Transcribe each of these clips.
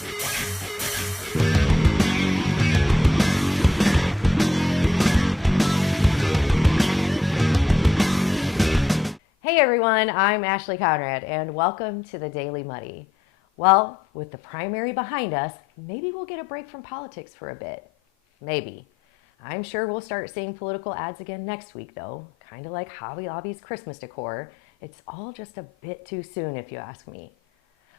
Hey everyone, I'm Ashley Conrad and welcome to the Daily Muddy. Well, with the primary behind us, maybe we'll get a break from politics for a bit. Maybe. I'm sure we'll start seeing political ads again next week though, kind of like Hobby Lobby's Christmas decor. It's all just a bit too soon if you ask me.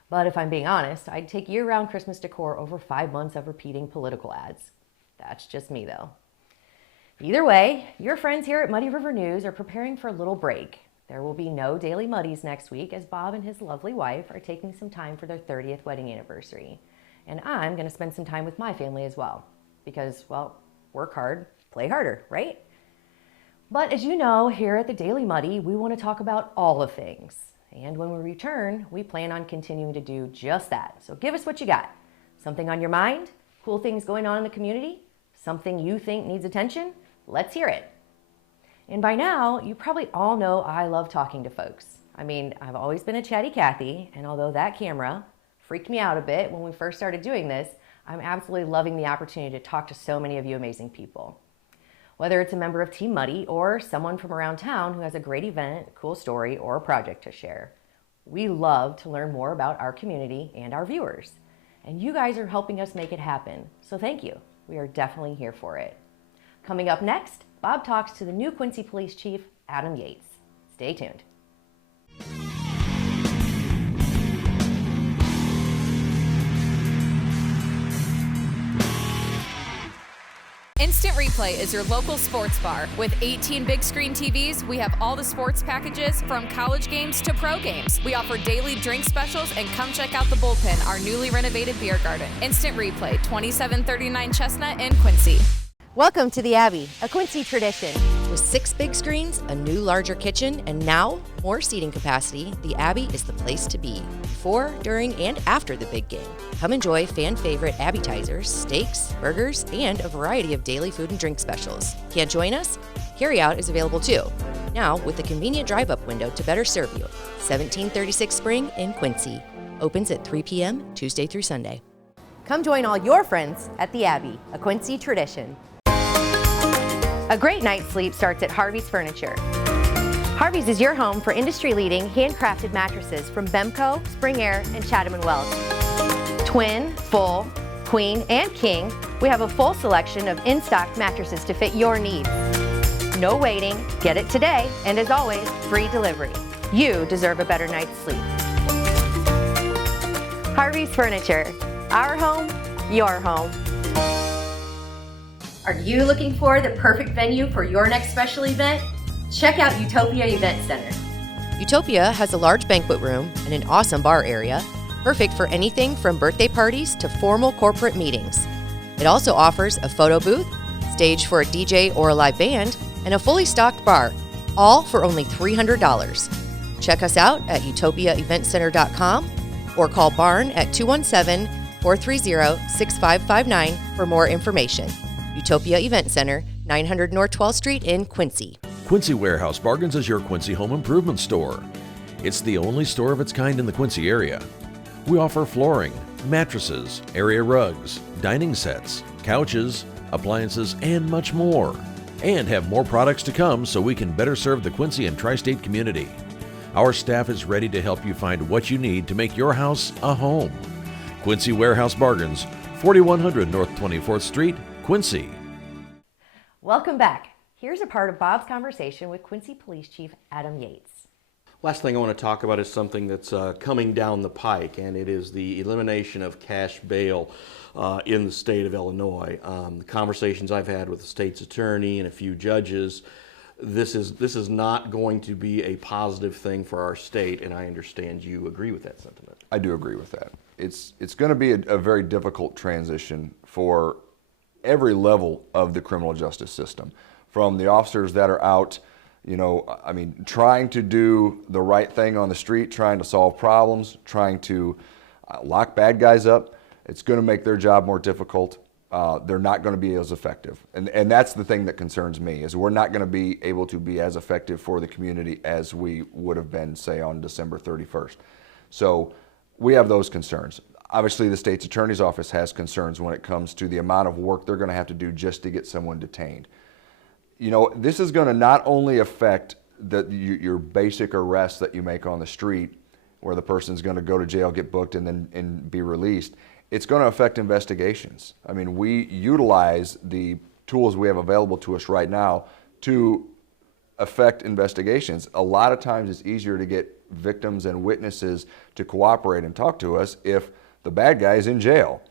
But if I'm being honest, I'd take year-round Christmas decor over 5 months of repeating political ads. That's just me though. Either way, your friends here at Muddy River News are preparing for a little break. There will be no Daily Muddies next week as Bob and his lovely wife are taking some time for their 30th wedding anniversary. And I'm going to spend some time with my family as well. Because, well, work hard, play harder, right? But as you know, here at the Daily Muddy, we want to talk about all the things. And when we return, we plan on continuing to do just that. So give us what you got. Something on your mind? Cool things going on in the community? Something you think needs attention? Let's hear it. And by now, you probably all know I love talking to folks. I mean, I've always been a chatty Cathy, and although that camera freaked me out a bit when we first started doing this, I'm absolutely loving the opportunity to talk to so many of you amazing people. Whether it's a member of Team Muddy or someone from around town who has a great event, cool story, or a project to share. We love to learn more about our community and our viewers. And you guys are helping us make it happen, so thank you. We are definitely here for it. Coming up next, Bob talks to the new Quincy Police Chief, Adam Yates. Stay tuned. Instant Replay is your local sports bar. With 18 big screen TVs, we have all the sports packages from college games to pro games. We offer daily drink specials and come check out the Bullpen, our newly renovated beer garden. Instant Replay, 2739 Chestnut in Quincy. Welcome to the Abbey, a Quincy tradition. With 6 big screens, a new larger kitchen, and now more seating capacity, the Abbey is the place to be. Before, during, and after the big game. Come enjoy fan favorite appetizers, steaks, burgers, and a variety of daily food and drink specials. Can't join us? Carryout is available too. Now with a convenient drive-up window to better serve you. 1736 Spring in Quincy. Opens at 3 p.m. Tuesday through Sunday. Come join all your friends at the Abbey, a Quincy tradition. A great night's sleep starts at Harvey's Furniture. Harvey's is your home for industry-leading handcrafted mattresses from Bemco, Spring Air, and Chatham & Wells. Twin, full, queen, and king, we have a full selection of in-stock mattresses to fit your needs. No waiting, get it today, and as always, free delivery. You deserve a better night's sleep. Harvey's Furniture, our home, your home. Are you looking for the perfect venue for your next special event? Check out Utopia Event Center. Utopia has a large banquet room and an awesome bar area, perfect for anything from birthday parties to formal corporate meetings. It also offers a photo booth, stage for a DJ or a live band, and a fully stocked bar, all for only $300. Check us out at utopiaeventcenter.com or call Barn at 217-430-6559 for more information. Utopia Event Center, 900 North 12th Street in Quincy. Quincy Warehouse Bargains is your Quincy home improvement store. It's the only store of its kind in the Quincy area. We offer flooring, mattresses, area rugs, dining sets, couches, appliances, and much more. And have more products to come so we can better serve the Quincy and tri-state community. Our staff is ready to help you find what you need to make your house a home. Quincy Warehouse Bargains, 4100 North 24th Street, Quincy. Welcome back. Here's a part of Bob's conversation with Quincy Police Chief Adam Yates. Last thing I want to talk about is something that's coming down the pike, and it is the elimination of cash bail in the state of Illinois. The conversations I've had with the state's attorney and a few judges, this is not going to be a positive thing for our state, and I understand you agree with that sentiment. I do agree with that. It's going to be a very difficult transition for every level of the criminal justice system, from the officers that are out, trying to do the right thing on the street, trying to solve problems, trying to lock bad guys up. It's going to make their job more difficult. They're not going to be as effective. And that's the thing that concerns me, is we're not going to be able to be as effective for the community as we would have been, say, on December 31st. So we have those concerns. Obviously, the state's attorney's office has concerns when it comes to the amount of work they're going to have to do just to get someone detained. This is going to not only affect your basic arrest that you make on the street, where the person's going to go to jail, get booked, and be released. It's going to affect investigations. I mean, we utilize the tools we have available to us right now to affect investigations. A lot of times it's easier to get victims and witnesses to cooperate and talk to us if the bad guy is in jail.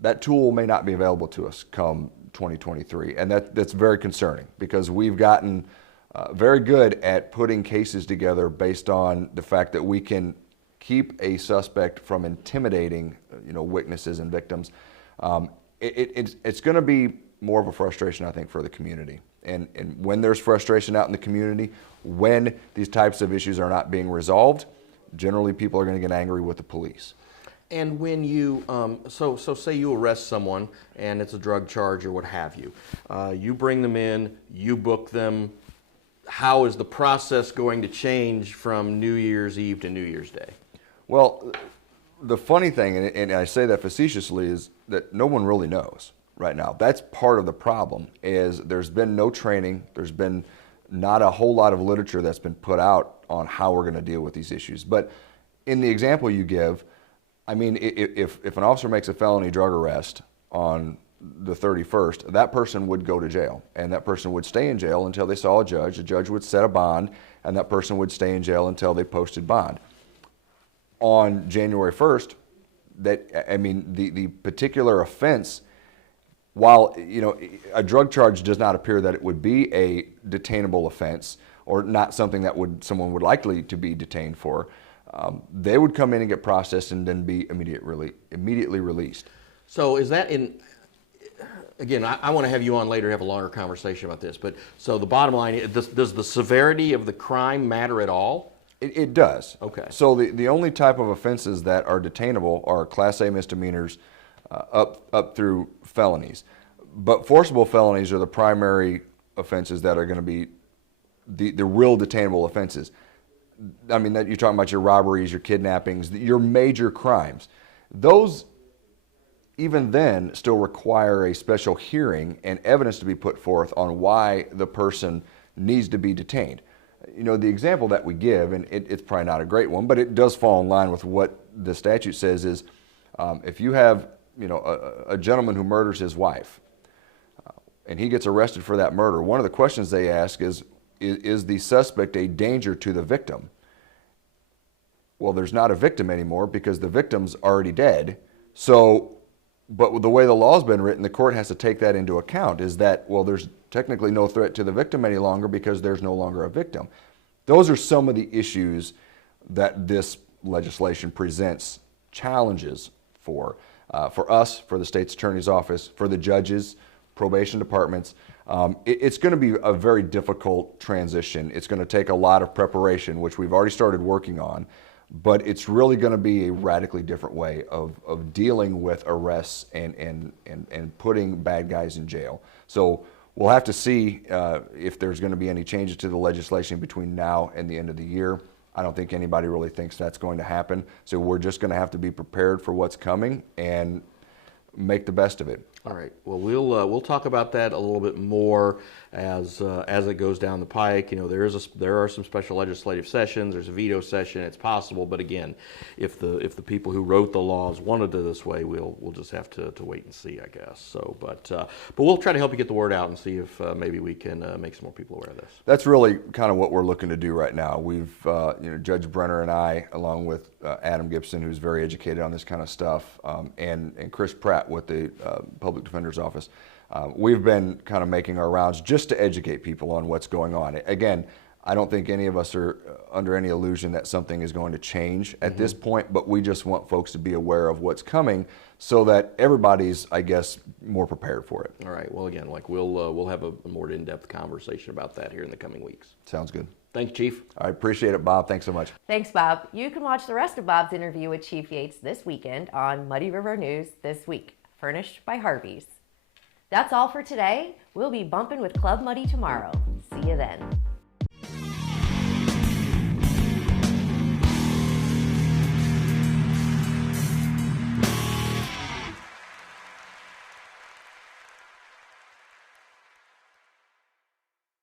That tool may not be available to us come 2023, and that's very concerning, because we've gotten very good at putting cases together based on the fact that we can keep a suspect from intimidating, witnesses and victims. It's going to be more of a frustration, I think, for the community. And when there's frustration out in the community, when these types of issues are not being resolved, generally people are going to get angry with the police. And when you, so say you arrest someone and it's a drug charge or what have you, you bring them in, you book them. How is the process going to change from New Year's Eve to New Year's Day? Well, the funny thing, and I say that facetiously, is that no one really knows right now. That's part of the problem, is there's been no training, there's been not a whole lot of literature that's been put out on how we're going to deal with these issues. But in the example you give, I mean, if an officer makes a felony drug arrest on the 31st, that person would go to jail, and that person would stay in jail until they saw a judge. The judge would set a bond, and that person would stay in jail until they posted bond. On January 1st, the particular offense, while a drug charge does not appear that it would be a detainable offense, or not something that someone would likely to be detained for, they would come in and get processed and then be immediately released. So is that again, I want to have you on later to have a longer conversation about this, but so the bottom line, does the severity of the crime matter at all? It does. Okay. So the only type of offenses that are detainable are Class A misdemeanors up through felonies. But forcible felonies are the primary offenses that are going to be the real detainable offenses. I mean, that you're talking about your robberies, your kidnappings, your major crimes. Those, even then, still require a special hearing and evidence to be put forth on why the person needs to be detained. The example that we give, and it's probably not a great one, but it does fall in line with what the statute says, is if you have a gentleman who murders his wife and he gets arrested for that murder, one of the questions they ask is the suspect a danger to the victim? Well, there's not a victim anymore because the victim's already dead. So, but the way the law's been written, the court has to take that into account, is that, well, there's technically no threat to the victim any longer because there's no longer a victim. Those are some of the issues that this legislation presents challenges for us, for the state's attorney's office, for the judges, probation departments. It's going to be a very difficult transition. It's going to take a lot of preparation, which we've already started working on, but it's really going to be a radically different way of dealing with arrests and putting bad guys in jail. So we'll have to see if there's going to be any changes to the legislation between now and the end of the year. I don't think anybody really thinks that's going to happen. So we're just going to have to be prepared for what's coming and make the best of it. All right. Well, we'll talk about that a little bit more as it goes down the pike. There are some special legislative sessions. There's a veto session. It's possible, but again, if the people who wrote the laws wanted it this way, we'll just have to wait and see, I guess. So, but we'll try to help you get the word out and see if maybe we can make some more people aware of this. That's really kind of what we're looking to do right now. We've Judge Brenner and I, along with Adam Gibson, who's very educated on this kind of stuff, and Chris Pratt with the Public Defender's Office. We've been kind of making our rounds just to educate people on what's going on. Again, I don't think any of us are under any illusion that something is going to change at this point, but we just want folks to be aware of what's coming so that everybody's, I guess, more prepared for it. All right. Well, again, we'll have a more in-depth conversation about that here in the coming weeks. Sounds good. Thanks, Chief. I appreciate it, Bob. Thanks so much. Thanks, Bob. You can watch the rest of Bob's interview with Chief Yates this weekend on Muddy River News This Week, furnished by Harvey's. That's all for today. We'll be bumping with Club Muddy tomorrow. See you then.